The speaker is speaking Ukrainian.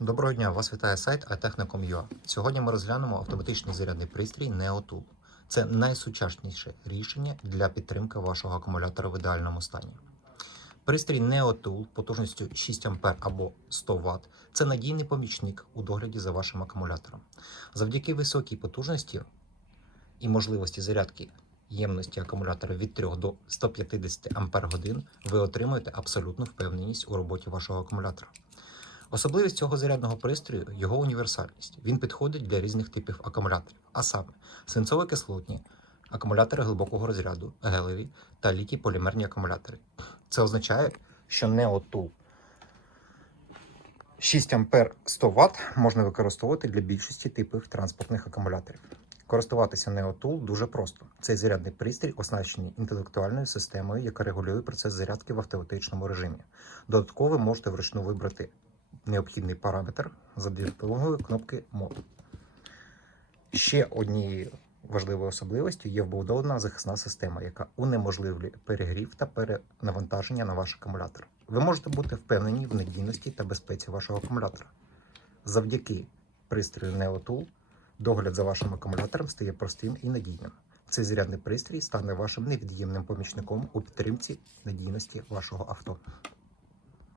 Доброго дня, вас вітає сайт iTechnicom.ua. Сьогодні ми розглянемо автоматичний зарядний пристрій NeoTool. Це найсучасніше рішення для підтримки вашого акумулятора в ідеальному стані. Пристрій NeoTool потужністю 6 А або 100 Вт – це надійний помічник у догляді за вашим акумулятором. Завдяки високій потужності і можливості зарядки ємності акумулятора від 3 до 150 Ах ви отримуєте абсолютну впевненість у роботі вашого акумулятора. Особливість цього зарядного пристрою його універсальність. Він підходить для різних типів акумуляторів, а саме свинцово-кислотні, акумулятори глибокого розряду, гелеві та літій полімерні акумулятори. Це означає, що NeoTool 6 А 100 Вт можна використовувати для більшості типів транспортних акумуляторів. Користуватися NeoTool дуже просто. Цей зарядний пристрій оснащений інтелектуальною системою, яка регулює процес зарядки в автоматичному режимі. Додатково можете вручну вибрати необхідний параметр за допомогою кнопки мод. Ще однією важливою особливістю є вбудована захисна система, яка унеможливлює перегрів та перенавантаження на ваш акумулятор. Ви можете бути впевнені в надійності та безпеці вашого акумулятора. Завдяки пристрою NeoTool догляд за вашим акумулятором стає простим і надійним. Цей зарядний пристрій стане вашим невід'ємним помічником у підтримці надійності вашого авто.